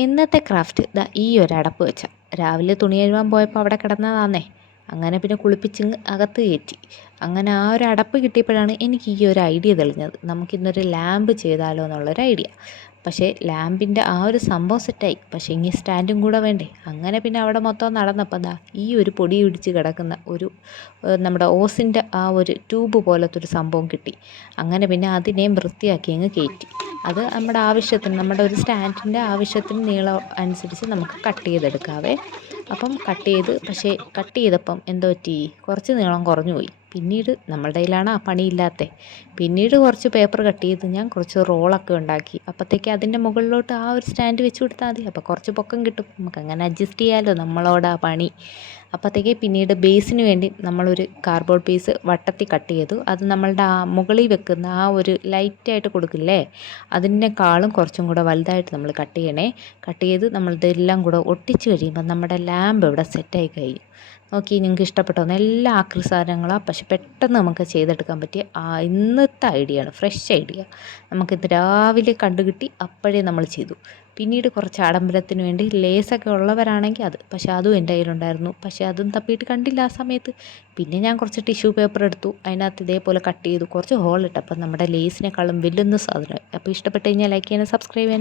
ഇന്നത്തെ ക്രാഫ്റ്റ് ദാ ഈ ഒരു അടപ്പ് വെച്ച. രാവിലെ തുണി കഴുകാൻ പോയപ്പോൾ അവിടെ കിടന്നതാന്നേ. അങ്ങനെ പിന്നെ കുളിപ്പിച്ചിങ്ങ് അകത്ത് കയറ്റി. അങ്ങനെ ആ ഒരു അടപ്പ് കിട്ടിയപ്പോഴാണ് എനിക്ക് ഈ ഒരു ഐഡിയ തെളിഞ്ഞത്. നമുക്കിന്നൊരു ലാമ്പ് ചെയ്താലോ എന്നുള്ളൊരു ഐഡിയ. പക്ഷേ ലാമ്പിൻ്റെ ആ ഒരു സംഭവം സെറ്റായി. പക്ഷേ ഇനി സ്റ്റാൻഡും കൂടെ വേണ്ടേ. അങ്ങനെ പിന്നെ അവിടെ മൊത്തം നടന്നപ്പോൾ ദാ ഈ ഒരു പൊടി പിടിച്ച് കിടക്കുന്ന ഒരു നമ്മുടെ ഓസിൻ്റെ ആ ഒരു ട്യൂബ് പോലത്തെ ഒരു സംഭവം കിട്ടി. അങ്ങനെ പിന്നെ അതിനെയും വൃത്തിയാക്കി അങ്ങ് കയറ്റി. അത് നമ്മുടെ ആവശ്യത്തിന്, നമ്മുടെ ഒരു സ്റ്റാൻഡിൻ്റെ ആവശ്യത്തിന് നീളം അനുസരിച്ച് നമുക്ക് കട്ട് ചെയ്തെടുക്കാവേ. അപ്പം കട്ട് ചെയ്ത്, പക്ഷേ കട്ട് ചെയ്തപ്പം എന്തോ പറ്റി, കുറച്ച് നീളം കുറഞ്ഞു പോയി. പിന്നീട് നമ്മളുടെ കയ്യിലാണ് ആ പണിയില്ലാത്തത്. പിന്നീട് കുറച്ച് പേപ്പർ കട്ട് ചെയ്ത് ഞാൻ കുറച്ച് റോളൊക്കെ ഉണ്ടാക്കി. അപ്പോഴത്തേക്ക് അതിൻ്റെ മുകളിലോട്ട് ആ ഒരു സ്റ്റാൻഡ് വെച്ച് കൊടുത്താൽ മതി. അപ്പോൾ കുറച്ച് പൊക്കം കിട്ടും. നമുക്ക് അങ്ങനെ അഡ്ജസ്റ്റ് ചെയ്യാമല്ലോ, നമ്മളോട് ആ പണി. അപ്പോഴത്തേക്ക് പിന്നീട് ബേസിന് വേണ്ടി നമ്മളൊരു കാർഡ്ബോർഡ് പീസ് വട്ടത്തിൽ കട്ട് ചെയ്തു. അത് നമ്മളുടെ ആ മുകളിൽ വെക്കുന്ന ആ ഒരു ലൈറ്റായിട്ട് കൊടുക്കില്ലേ, അതിനേക്കാളും കുറച്ചും കൂടെ വലുതായിട്ട് നമ്മൾ കട്ട് ചെയ്യണേ. കട്ട് ചെയ്ത് നമ്മളിതെല്ലാം കൂടെ ഒട്ടിച്ച് കഴിയുമ്പോൾ നമ്മുടെ ലാമ്പ് ഇവിടെ സെറ്റായി കഴിയും. നോക്കി, നിങ്ങൾക്ക് ഇഷ്ടപ്പെട്ടോ? എല്ലാ ആക്രി സാധനങ്ങളാണ്, പക്ഷെ പെട്ടെന്ന് നമുക്ക് ചെയ്തെടുക്കാൻ പറ്റിയ ഇന്നത്തെ ഐഡിയ ആണ്, ഫ്രഷ് ഐഡിയ. നമുക്കിത് രാവിലെ കണ്ടുകിട്ടി, അപ്പോഴേ നമ്മൾ ചെയ്തു. പിന്നീട് കുറച്ച് ആഡംബരത്തിന് വേണ്ടി ലേസൊക്കെ ഉള്ളവരാണെങ്കിൽ അത്, പക്ഷേ അതും എൻ്റെ കയ്യിലുണ്ടായിരുന്നു. പക്ഷേ അതും തപ്പിയിട്ട് കണ്ടില്ല ആ സമയത്ത്. പിന്നെ ഞാൻ കുറച്ച് ടിഷ്യൂ പേപ്പർ എടുത്തു, അതിനകത്ത് ഇതേപോലെ കട്ട് ചെയ്തു, കുറച്ച് ഹോൾ ഇട്ടു. അപ്പം നമ്മുടെ ലേസിനേക്കാളും വെല്ലുന്ന സാധനമായി. അപ്പോൾ ഇഷ്ടപ്പെട്ട് കഴിഞ്ഞാൽ ലൈക്ക് ചെയ്യാനും സബ്സ്ക്രൈബ് ചെയ്യാനും